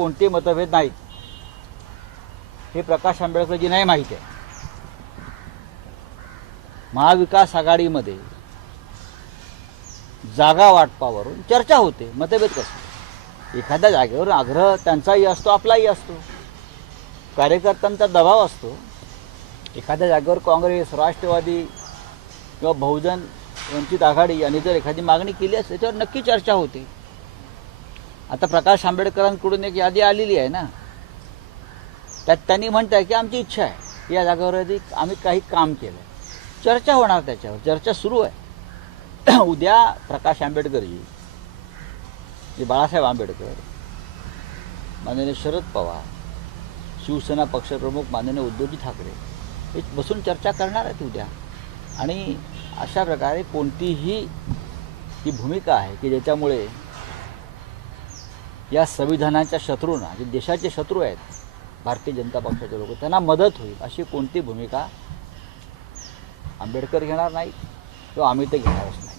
कोणते मतभेद नाहीत हे प्रकाश आंबेडकरजी नाही माहीत आहे. महाविकास आघाडीमध्ये जागा वाटपावरून चर्चा होते, मतभेद कसं. एखाद्या जागेवर आग्रह त्यांचाही असतो, आपलाही असतो, कार्यकर्त्यांचा दबाव असतो. एखाद्या जागेवर काँग्रेस, राष्ट्रवादी किंवा बहुजन वंचित आघाडी यांनी जर एखादी मागणी केली असेल त्याच्यावर नक्की चर्चा होते. आता प्रकाश आंबेडकरांकडून एक यादी आलेली आहे ना, त्यात त्यांनी म्हणत आहे की आमची इच्छा आहे की या जागेवर आम्ही काही काम केलं आहे. चर्चा होणार, त्याच्यावर चर्चा सुरू आहे. उद्या प्रकाश आंबेडकरजी, जे बाळासाहेब आंबेडकर, माननीय शरद पवार, शिवसेना पक्षप्रमुख माननीय उद्धवजी ठाकरे हे बसून चर्चा करणार आहेत उद्या. आणि अशा प्रकारे कोणतीही ही भूमिका आहे की ज्याच्यामुळे या संविधानाच्या शत्रूंना, जे देशाचे शत्रू आहेत भारतीय जनता पक्षाचे लोक, त्यांना मदत होईल अशी कोणती भूमिका आंबेडकर घेणार नाही किंवा आम्ही ते घेणारच नाही.